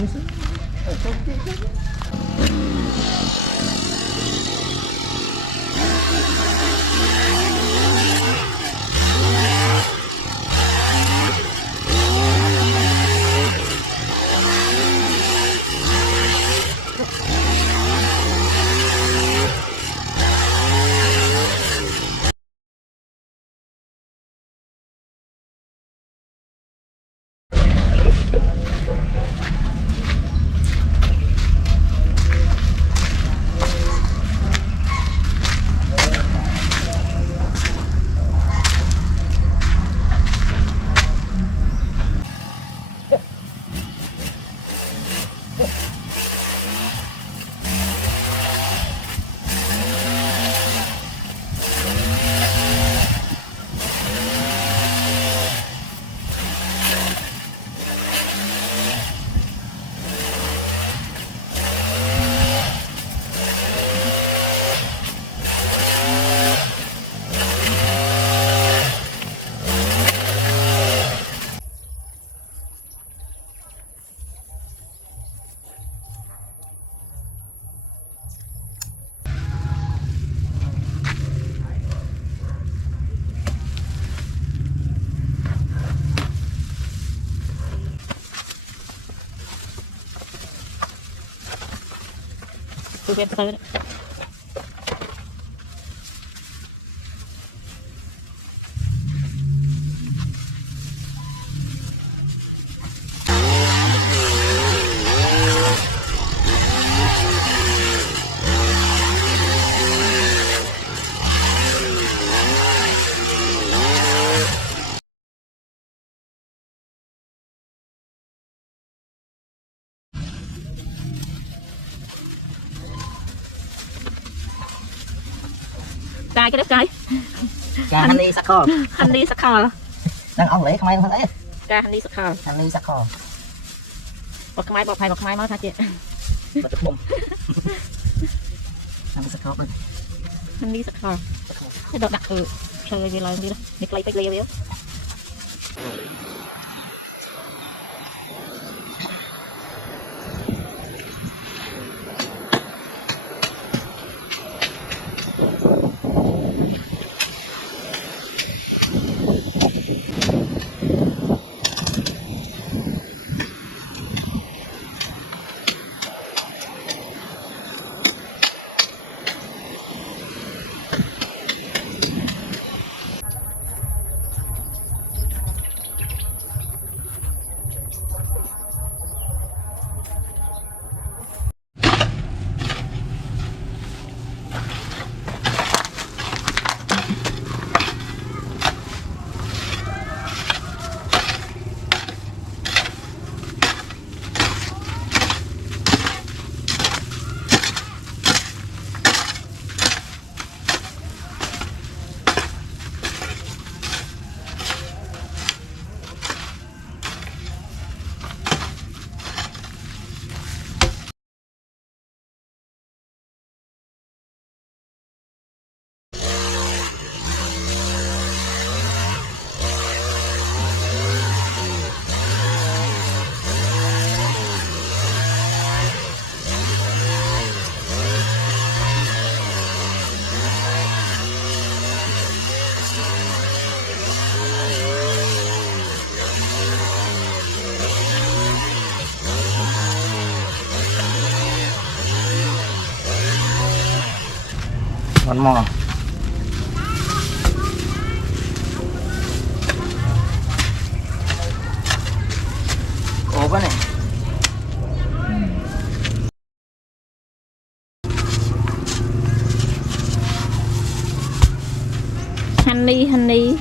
làm chứ. Tôi quen tới đấy. Cái đất cái honeysuckle Đang ông lấy không ai không thấy cái honeysuckle bọc cái máy nói thật chị bật bùng honeysuckle cái đợt đặt chơi gì là gì đó nít lấy tay leo one more ốp này honey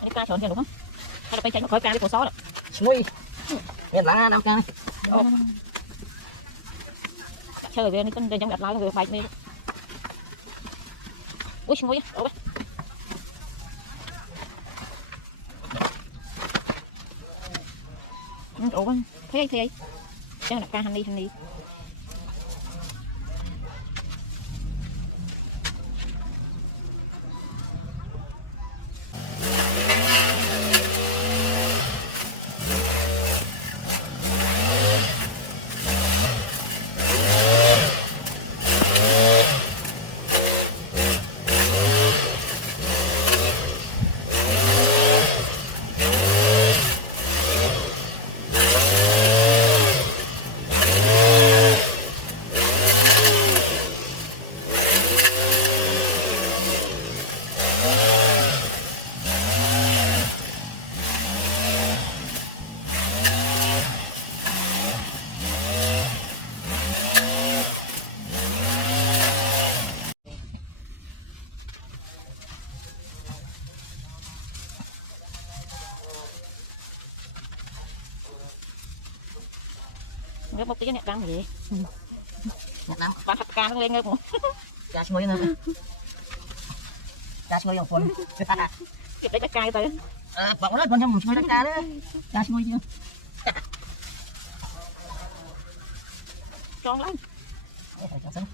cái ca trộn cho đúng không hay là phải tránh khỏi ca với củ só đó Xui Nhìn lá năm ca chơi về nó con trong đặt lá về bạch đi ui xui đổ đổ quá thế chắc là ca honey ngớp một tí nhặt răng gì Nhặt năm bán thập ca nó lên ngớp một Cá xui nữa Cá xui ở phần kịp đấy ca tới Bọng đó con trong xui đất cá đó Cá xui chưa tròn lắm Phải cho sẵn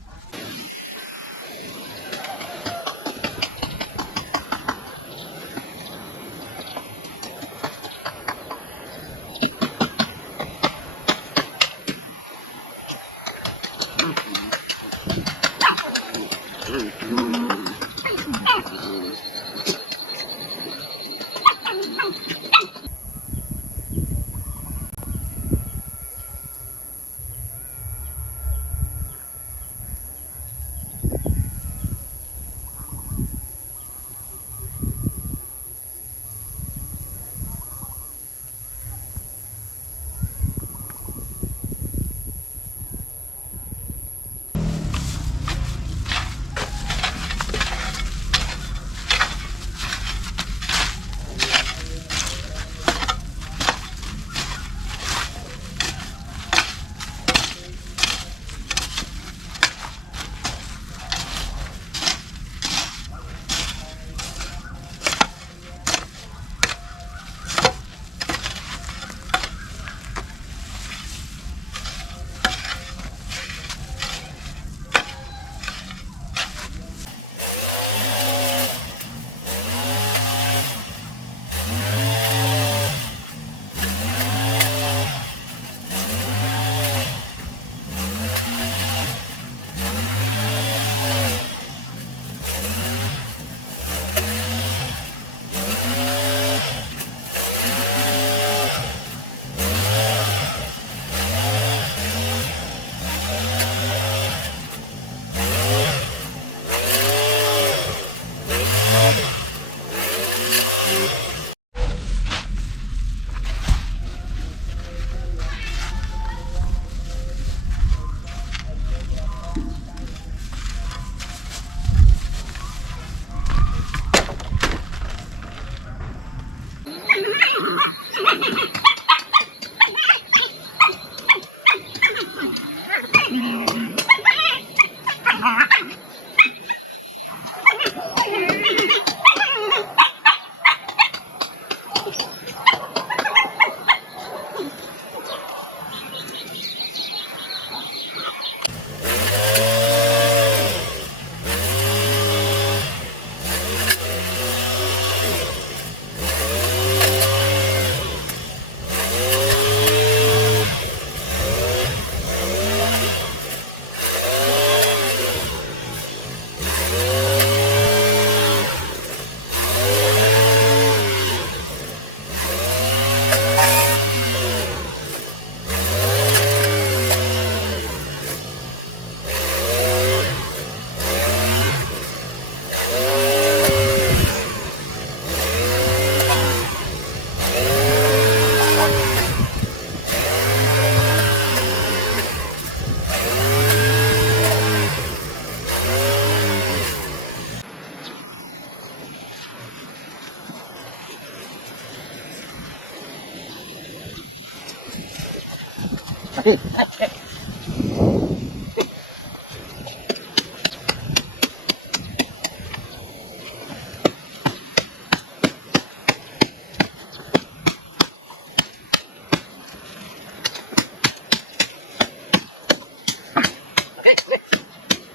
Okay.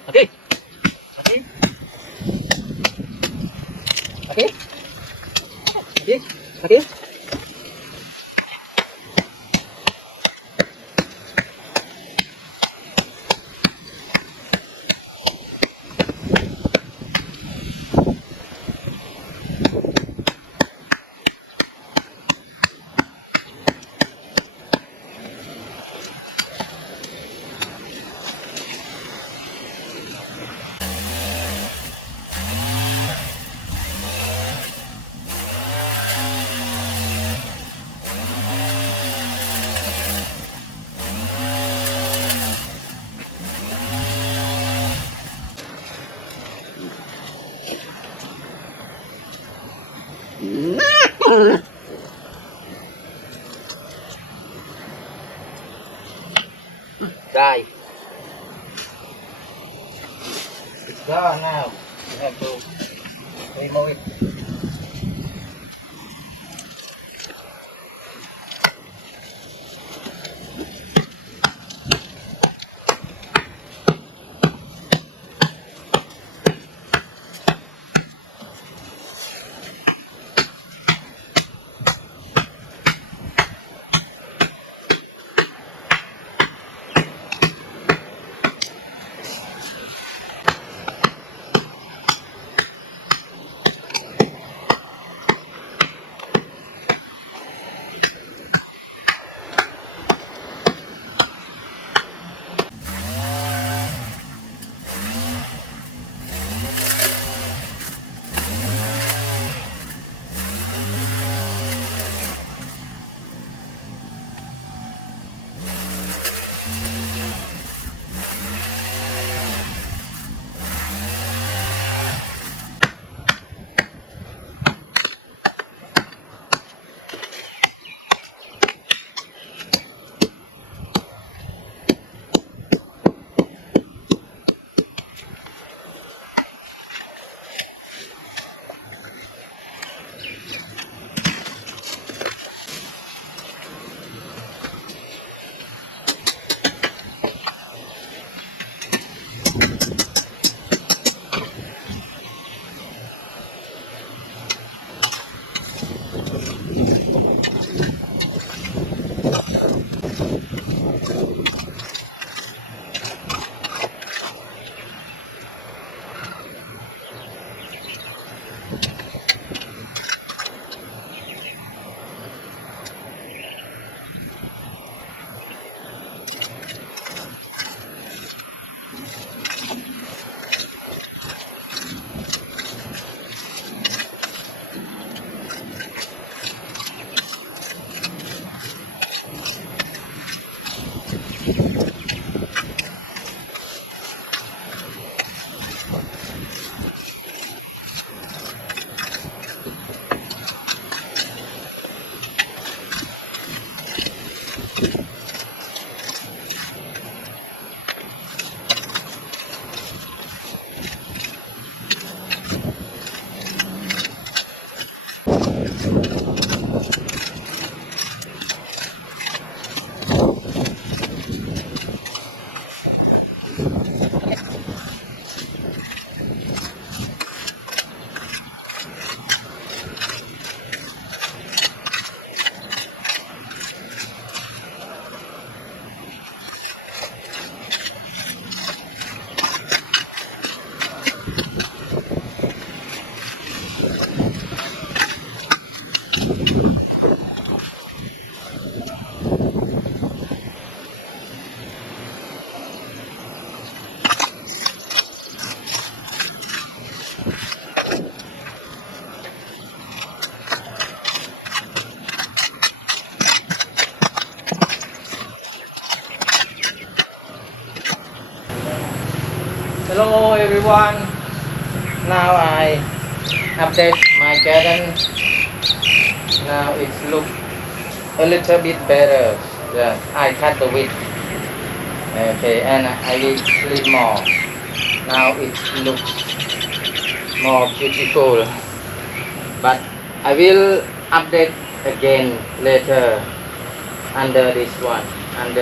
Okay. Okay. Okay. Dry. It's gone now. You have to remove it. Hello everyone. Now I update my garden. Now it looks a little bit better. Yeah, I cut the weed Okay, and I will sleep more. Now it looks more beautiful. But I will update again later under this one. Under